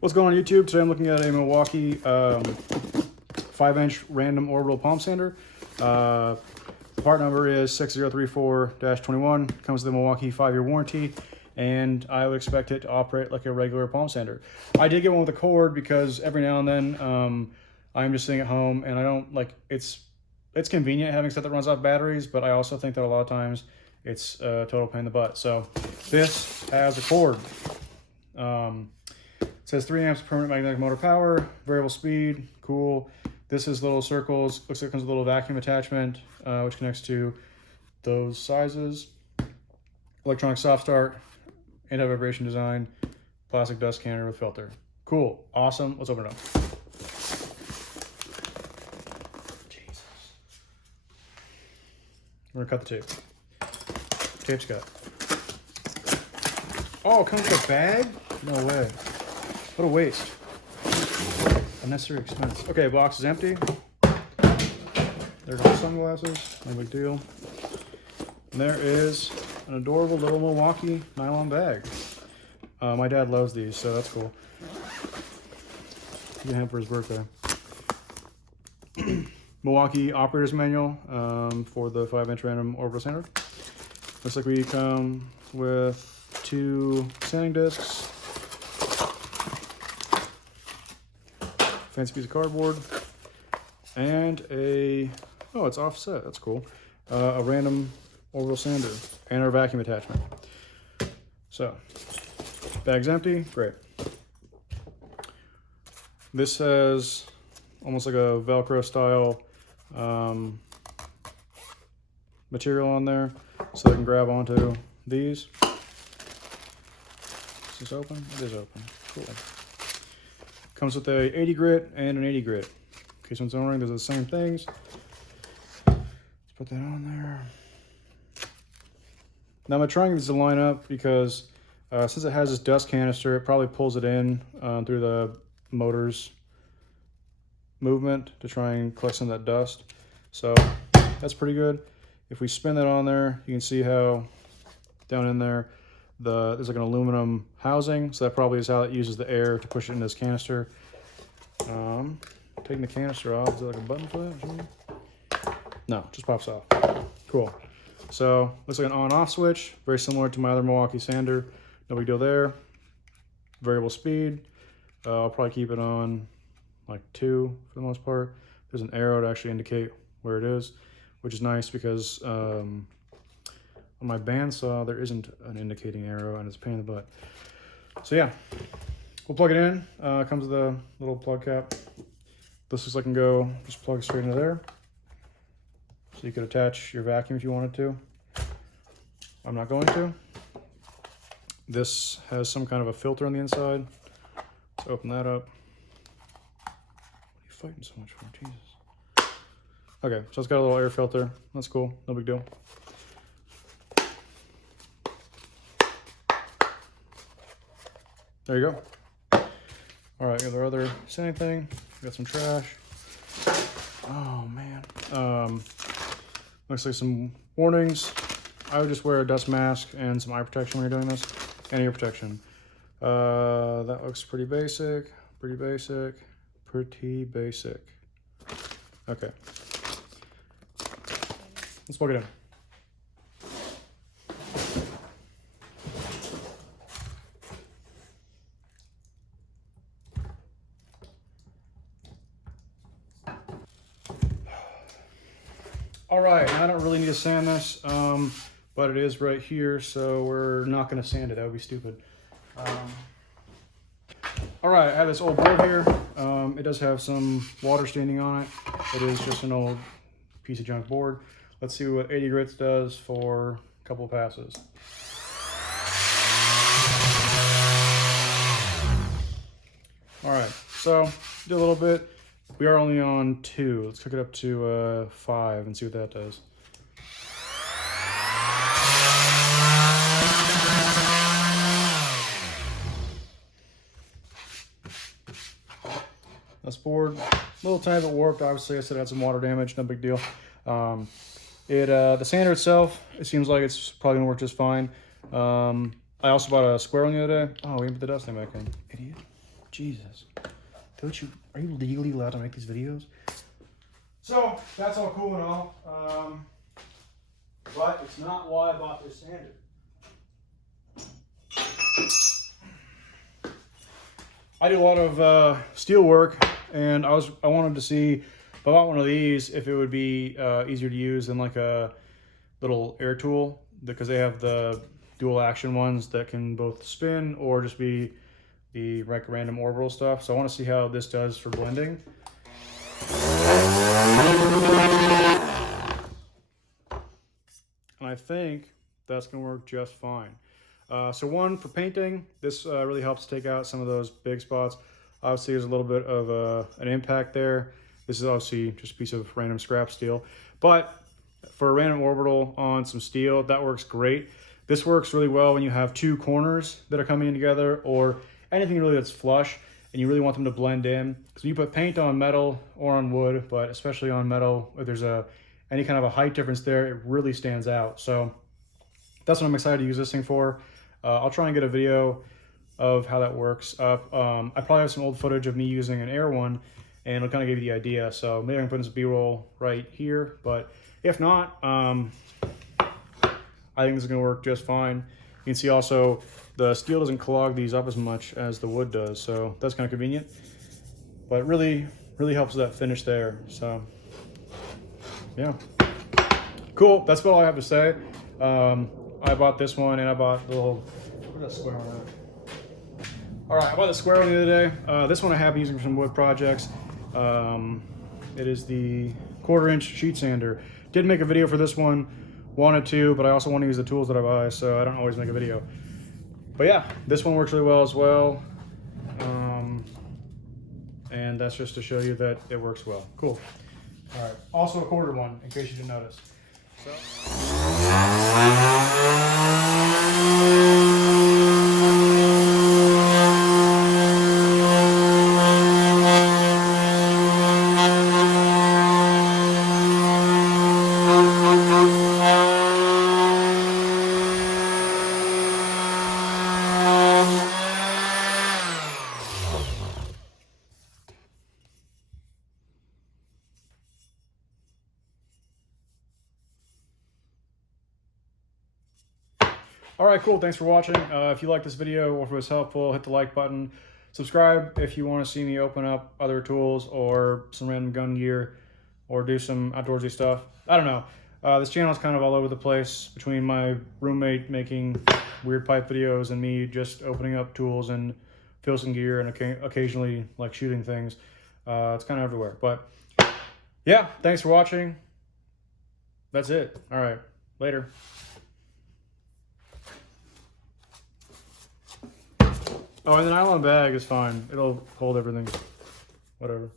What's going on YouTube? Today I'm looking at a Milwaukee 5-inch random orbital palm sander. The part number is 6034-21. Comes with a Milwaukee 5-year warranty, and I would expect it to operate like a regular palm sander. I did get one with a cord because every now and then I'm just sitting at home and I don't like it's convenient having stuff that runs off batteries, but I also think that a lot of times it's a total pain in the butt. So this has a cord. It says 3 amps permanent magnetic motor power, variable speed, cool. This is little circles. Looks like it comes with a little vacuum attachment, which connects to those sizes. Electronic soft start, anti-vibration design, plastic dust canner with filter. Cool, awesome. Let's open it up. Jesus. We're gonna cut the tape. Tape's cut. Oh, it comes with a bag? No way. What a waste. Unnecessary expense. Okay, box is empty. There go the sunglasses. No big deal. And there is an adorable little Milwaukee nylon bag. My dad loves these, so that's cool. He had him for his birthday. Milwaukee operator's manual for the 5-inch random orbital sander. Looks like we come with 2 sanding discs, fancy piece of cardboard, and oh, it's offset, that's cool, a random orbital sander, and our vacuum attachment. So, bag's empty, great. This has almost like a Velcro style material on there, so I can grab onto these. Is this open? It is open, cool. Comes with a 80 grit and an 80 grit. In case one's wondering, those are the same things. Let's put that on there. Now I'm trying these to line up because since it has this dust canister, it probably pulls it in through the motor's movement to try and collect some of that dust. So that's pretty good. If we spin that on there, you can see how down in there there's like an aluminum housing, so that probably is how it uses the air to push it in this canister. Taking the canister off, is there like a button for that? No, just pops off. Cool. So looks like an on-off switch, very similar to my other Milwaukee sander. No big deal there. Variable speed. I'll probably keep it on like 2 for the most part. There's an arrow to actually indicate where it is, which is nice because on my bandsaw, there isn't an indicating arrow, and it's a pain in the butt. So yeah, we'll plug it in. It comes with a little plug cap. This looks like it can go, just plug straight into there. So you could attach your vacuum if you wanted to. I'm not going to. This has some kind of a filter on the inside. Let's open that up. What are you fighting so much for? Jesus. Okay, so it's got a little air filter. That's cool, no big deal. There you go. All right, got our other sanding thing. Got some trash. Oh man. Looks like some warnings. I would just wear a dust mask and some eye protection when you're doing this, and ear protection. That looks pretty basic. Pretty basic. Pretty basic. Okay. Let's plug it in. All right, I don't really need to sand this, but it is right here, so we're not going to sand it. That would be stupid. All right, I have this old board here. It does have some water standing on it. It is just an old piece of junk board. Let's see what 80 grits does for a couple of passes. All right, so do a little bit. We are only on 2. Let's cook it up to 5 and see what that does. This board, a little tiny bit warped. Obviously, I said it had some water damage. No big deal. The sander itself, it seems like it's probably gonna work just fine. I also bought a square one the other day. Oh, we didn't put the dust thing back in. Idiot. Jesus. Are you legally allowed to make these videos? So, that's all cool and all. But it's not why I bought this sander. I do a lot of steel work, and I wanted to see if I bought one of these, if it would be easier to use than like a little air tool, because they have the dual action ones that can both spin or just be the like random orbital stuff. So I want to see how this does for blending. And I think that's going to work just fine. So one, for painting, this really helps take out some of those big spots. Obviously, there's a little bit of an impact there. This is obviously just a piece of random scrap steel. But for a random orbital on some steel, that works great. This works really well when you have two corners that are coming in together, or anything really that's flush, and you really want them to blend in. Because when you put paint on metal or on wood, but especially on metal, if there's any kind of a height difference there, it really stands out. So that's what I'm excited to use this thing for. I'll try and get a video of how that works up. I probably have some old footage of me using an air one, and it'll kind of give you the idea. So maybe I can put in some B-roll right here, but if not, I think this is going to work just fine. You can see also the steel doesn't clog these up as much as the wood does, so that's kind of convenient. But really helps with that finish there. So yeah, cool. That's about all I have to say. I bought this one, and I bought the little, where's that square one at? All right, I bought the square one the other day. This one I have been using for some wood projects. It is the 1/4-inch sheet sander. Did make a video for this one, wanted to, but I also want to use the tools that I buy, so I don't always make a video. But yeah, this one works really well as well. And that's just to show you that it works well. Cool. All right, also a 1/4 one, in case you didn't notice. So. All right, cool. Thanks for watching. If you like this video or if it was helpful, hit the like button. Subscribe if you want to see me open up other tools or some random gun gear or do some outdoorsy stuff. I don't know. This channel is kind of all over the place between my roommate making weird pipe videos and me just opening up tools and filson gear and occasionally like shooting things. It's kind of everywhere. But yeah, thanks for watching. That's it. All right, later. Oh, and the nylon bag is fine. It'll hold everything. Whatever.